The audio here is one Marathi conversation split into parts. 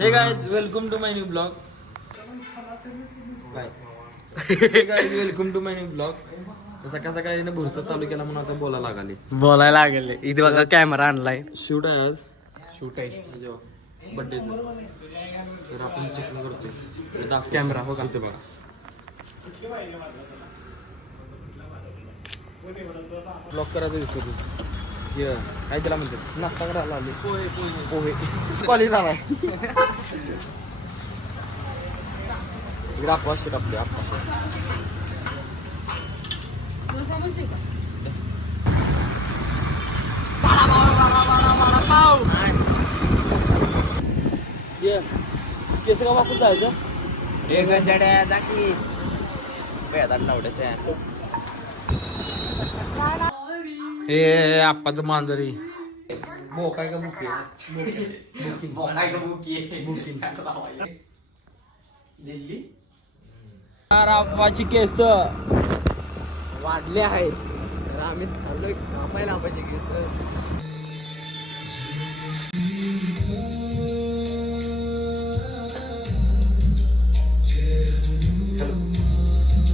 हे guys welcome to my new blog. Bye. Hey guys welcome to my new blog. सकाळ सकाळी ना भुरसा चालू केला म्हणून आता बोलायला लागले. इथे बघा कॅमेरा आणलाय. शूट आहे आज. शूट आहे बर्थडे तर आपण चिकन करतोय. कॅमेरा हो घालते बघा. ब्लॉक करायचं विसरलो. काय त्याला म्हणतात नाश्ता करायला आले. पोहे कॉलेज आलाय. इकडे आपला शेट आपले केस का वाचत जायचं. एक जड्या दाखी हे आप्पाचं मांजरी बोकाय का बुकी दिल्ली. आप्पाची केस वाढले आहेत तर आम्ही चाललोय कापायला आप्पाची केस.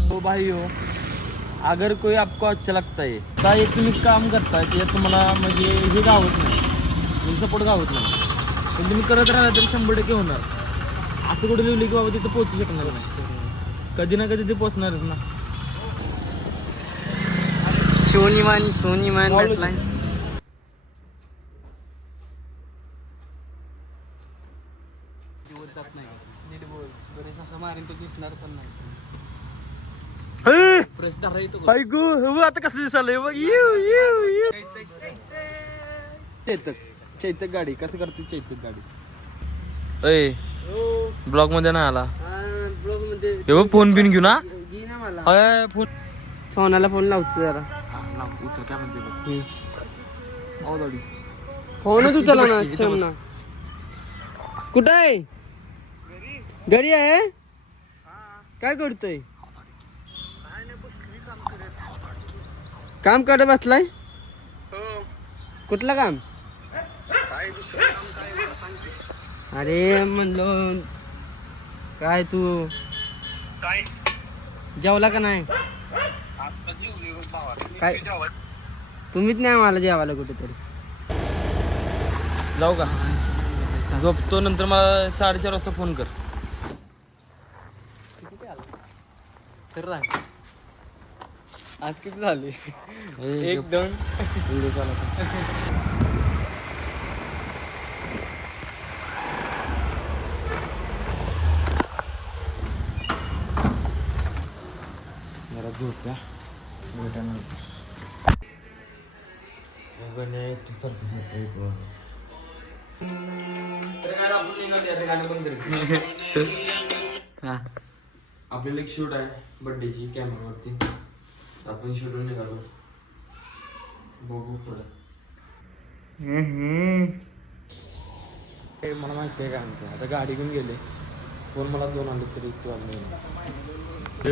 तो भाई हो, अगर कोई आपको अच्छा लगता है तर एक तुम्ही काम करताय ते तुम्हाला म्हणजे हे गावत नाही, सपोर्ट गावत नाही, पण तुम्ही करत राहिला तर 100% होणार. असं कुठे लिहिलं की बाबा तिथं पोहोचू शकणार नाही, कधी ना कधी ते पोहोचणारच ना. सोनीमान भेटलाय. नीट बोल, बरेच असं मारेन तो दिसणार पण नाही. आता कसं दिसालय बघ. चैतक गाडी कसं करते चैतक गाडी. ब्लॉग मध्ये नाही आला. फोन बिन घेऊ ना मला. फोन सोनाला फोन लावतो जरा. उचल काय म्हणते फोनच उचला ना. सोना कुठं आहे? घरी आहे. काय करतोय? काम करत बसलाय. कुठलं काम? अरे म्हणलो काय तू जेवला का नाही? काय तुम्हीच नाही मला जेवायला कुठेतरी. जाऊ का? झोपतो नंतर मला 4:30 वाजता फोन कर. आज किती झाले? 1-2 व्हिडिओ चालवतो. जरा झोप्या आपल्याला एक शूट आहे बर्थडेची कॅमेरावरती. आपण शूटवर निघालो. बघू थोडं. मला माहिती आहे का आमचं आता गाडी घेऊन गेले. फोन मला 2 आले तरी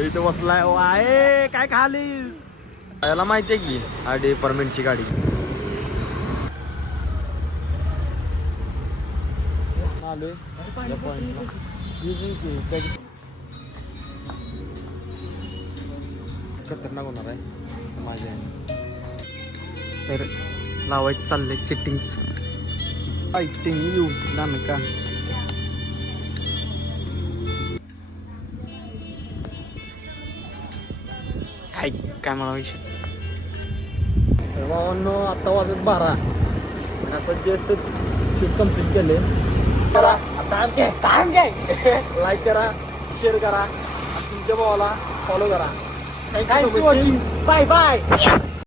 इथं बसलाय. वाय काय खाली याला माहिती आहे की आडी परमेंटची गाडी. आलोय खतरनाक होणार आहे माझ्या. तर लावायचं चाललंय सिटिंग्स. Fighting you दानका. काय मला विषय. भावांनो आता वाजत 12 आणि आपण जस्ट शूट कम्प्लीट केले. करा लाईक करा, शेअर करा, तुमच्या भावाला फॉलो करा. Thank you for watching. Bye bye.